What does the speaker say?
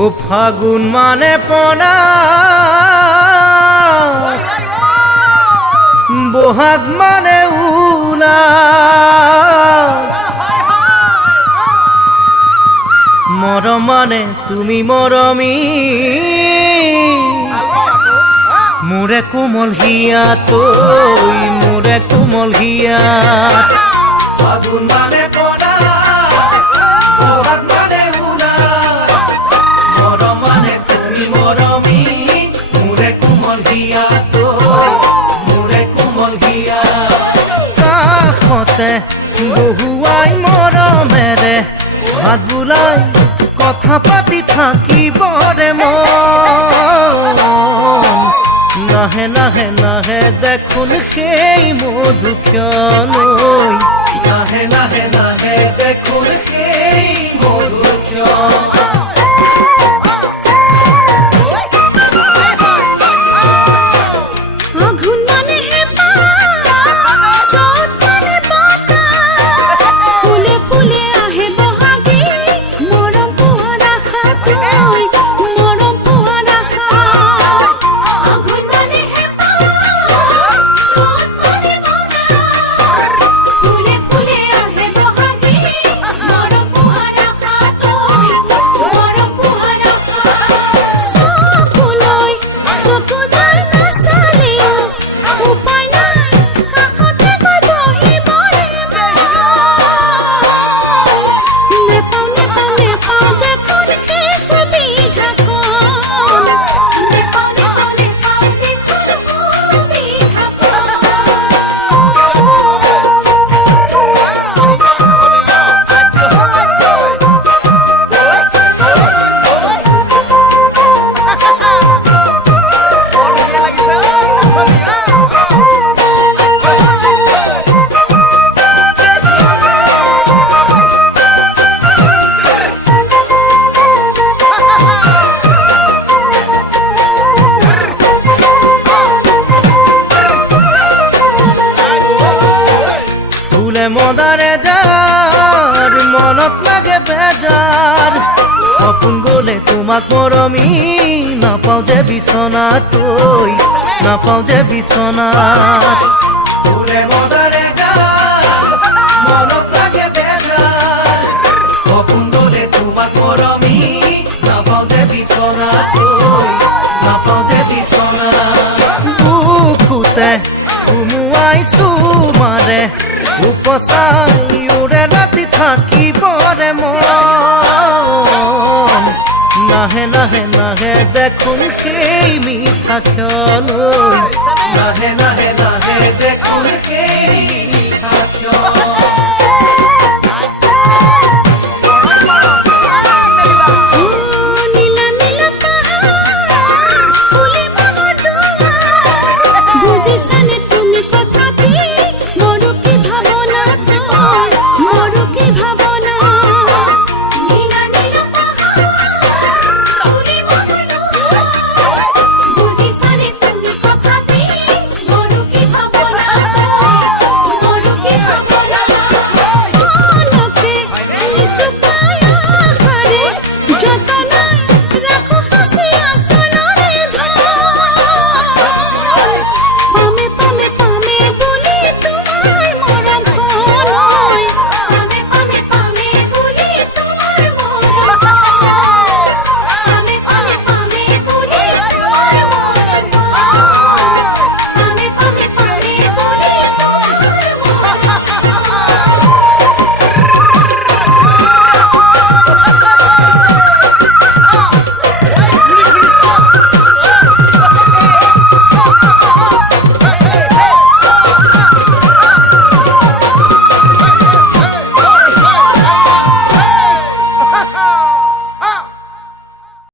ও ফাগুন মানে পনা বহাগ মানে উলা মরম মানে তুমি মরমী মোরে কোমল হিয়া তুই মোরে কোমল হিয়া ফাগুন মানে পনা বহাগ মানে উলা মরম মানে তুমি মরমী মোরে কোমল হিয়া তুই মোরে কোমল হিয়া কাষতে বহুৱাই মৰমেৰে হাত বুলাই কথা পাতি থাকিবৰে মন নাহে নাহে নাহে দেখোন সেই মধুক্ষণৈ নাহে নাহে নাহে দেখোন সেই মধুক্ষণ মদারে যার মনত লাগে বেজার সপোন গলে তোমাক মৰমী নাপাওঁ যে বিছনাত তই নাপাওঁ যে বিছনাত ফুলে মদারে যার মনত লাগে বেজার সপোন গলে তোমাক মৰমী নাপাওঁ যে বিছনাত তই নাপাওঁ যে বিছনাত বুকুতে সুমুৱাইছো মাৰে উপচাই উৰে ৰাতি থাকিবৰে মন নাহে নাহে নাহে দেখোন সেই মিঠা ক্ষণৈ নাহে নাহে নাহে দেখোন সেই মিঠা ক্ষণ